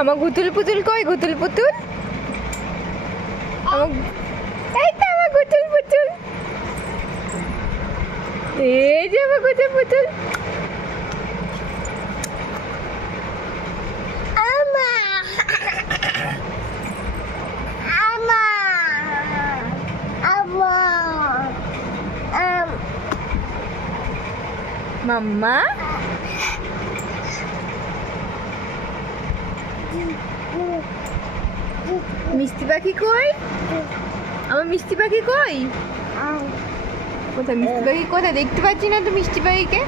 আমার গুতুল পুতুল কই? গুতুল পুতুল আমার, এই তো আমার গুতুল পুতুল, এই যে আমার গুতুল পুতুল। মাম্মা মিষ্টি পাখি কই? আমার মিষ্টি পাখি কই? কোথায় মিষ্টি পাখি? কোথায় দেখতে পাচ্ছি না তো মিষ্টি পাখিকে।